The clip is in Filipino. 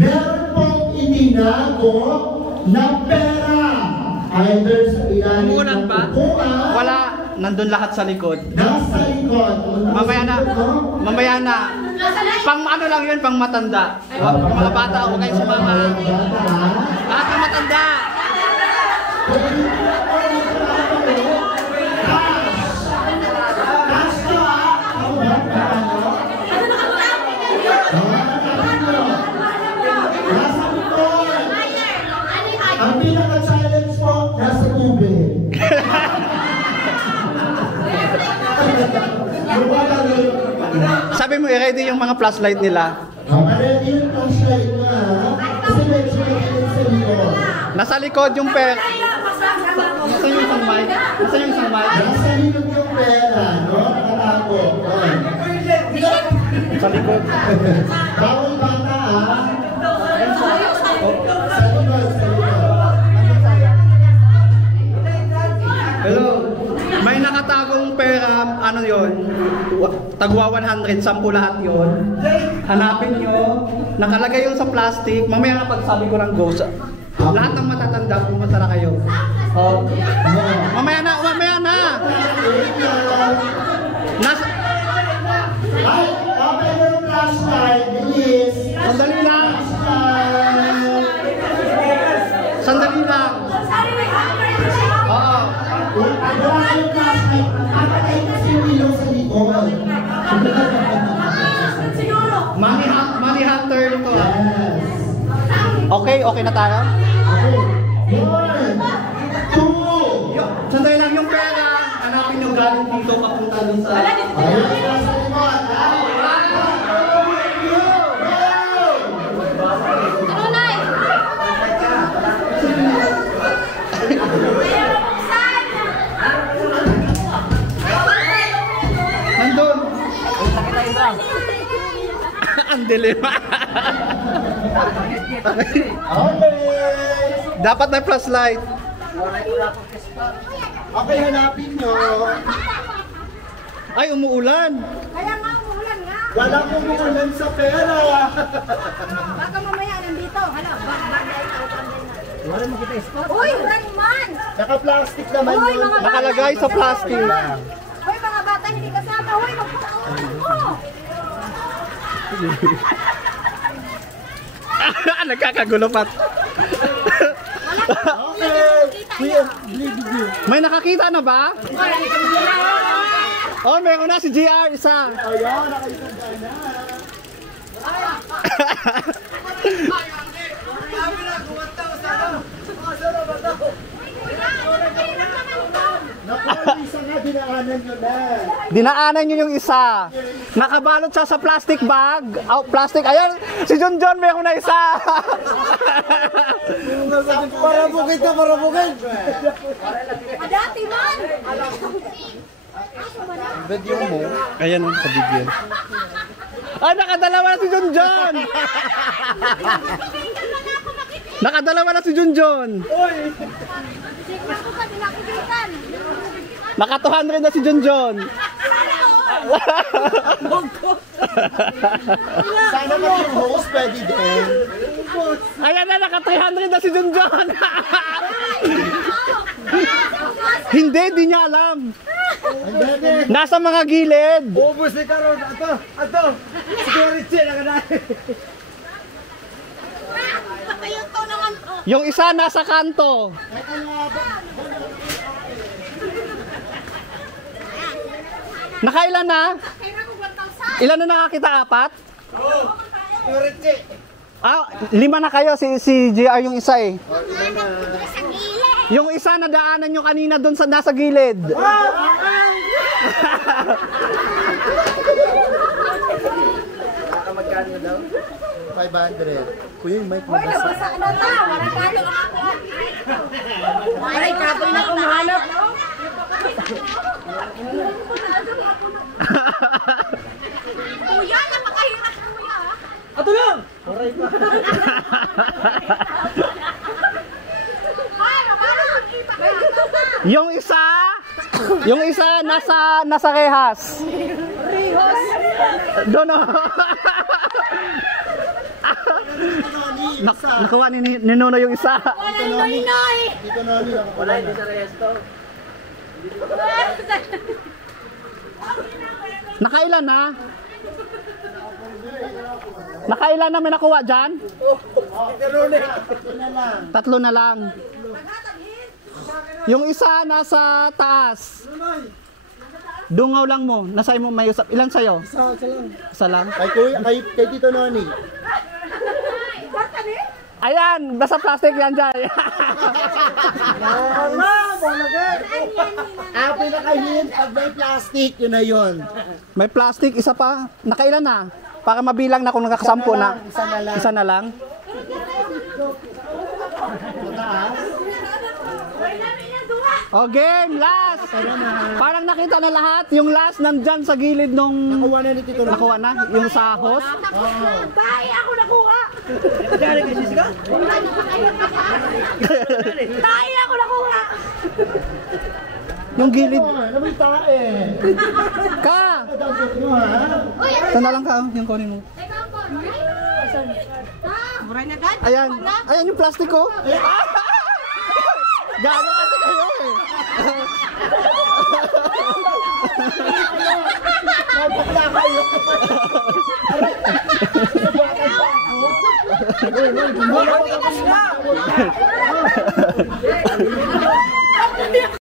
meron pong itinago na pera. Either sa ilalim ng upuan. Wala. Nandun lahat sa likod. Nasa likod. Mamaya na. Pang ano lang yun, pang matanda. Mga bata, huwag kayo sumama. Lahat ng matanda. Ang pinaka-challenge po, nasa tubig. Sabi mo, i-ready yung mga flashlight nila. Ready yung flashlight na. Kasi medyo sa likod. Nasa likod yung pera. Nasa yung isang mic? Nasa yung isang mic? Nasa likod yung pera, no? Nakatago. Sa likod. Bawal bata, ah. Sa likod, sa likod. Hello. May nakatagong pera, ano yon? Tagwa 100, 10 lahat yon. Hanapin nyo. Nakalagay yun sa plastic. Mamaya pag sabi ko ng ghost, lahat ng matatanda, pumunta na kayo. Oh. Mamaya na, mamaya na. Ay, open your flashlight, bilis. Sandali lang. Sandali lang. Oo. Wala yung flashlight. Kapatay kasi yung ilong sa likod. Money hunter to. Okay, okay na tayo? Okay. 1, 2. Sandali lang yung pera. Hanapin nyo galing dito papunta dun sa... Ayun, nasa likod. Nandun. Ang dilim. Dapat na flashlight. Okay, hanapin nyo. Ay, umuulan. Kaya nga, umuulan nga. Wala pong umulan sa pera. Baka mamaya nandito. Hala, wala makita spot. Uy, man! Naka-plastic naman Uy, yun. mga bata, Nakalagay sa plastic. Uy, mga bata, hindi kasama. Uy, magpunan mo. Nagkakagulo pa. Okay. May nakakita na ba? Oh, meron na si GR isa. Ayan, nakita na. Naku, isa nga, dinaanan nyo na. Dinaanan nyo yung isa. Nakabalot siya sa plastic bag. Oh, plastic. Ayan, si John meron na isa. Para bukid na, para bukid. Dati man! Video mo. Ayan ang kabigyan. Ah, nakadalawa na si John! Nakadalawa na si John! Sigma ko pa, dinakubitan. Naka 200 na si John! Sana maging host, pwede din. Ayan na, naka 300 na si John! Hindi, di niya alam. Nasa mga gilid. Ubus ni Karon. Ato. Security na ka na. Pakayuto naman. Yung isa nasa kanto. Nakailan na? Kaya ko 1,000. Ilan na nakakita? 4? Security. Ah, 5 na kayo. Si JR yung isa eh. Sa gilid. Yung isa na daanan nyo kanina doon sa nasa gilid. Magkano daw? 500. Kuya, yung mic Uy, nabasa na ta. Maragalo ang ako. Ay, kapoy na kumahanap. Kuya, napakahirap kuya. Ato lang! Ay, mabalo ang kita ka. Yung isa nasa rehas. Doon oh. Nakuha ni Nuno yung isa. Wala inoy-inoy! Dito na ulit ako. Wala, hindi sa Nakailan na? Nakailan na may nakuha dyan? Tatlo na lang. Yung isa nasa taas. Dungaw lang mo. Nasa mo may usap. Ilan sa'yo? Isa lang. Kay Tito Noni. Ayan! Basta plastic yan dyan. Pinakahin pag may plastic, yun na yun. May plastic, isa pa. Nakailan na? Para mabilang na kung nakakasampu na. Isa na lang. Isa na lang. O game, last! Parang nakita na lahat. Yung last nandyan sa gilid nung... Nakuha na ni Tito Noni. Nakuha na? Yung sa host? Tayo ako nakuha! Tayo ako nakuha! Yung gilid. Namoy tae. Ka! Dapat mo ha. Ito na lang ka. Yung kunin mo. Buray na agad? Ayan. Ayan yung plastic ko. Gago kasi kayo eh. Mapakla kayo. Ay,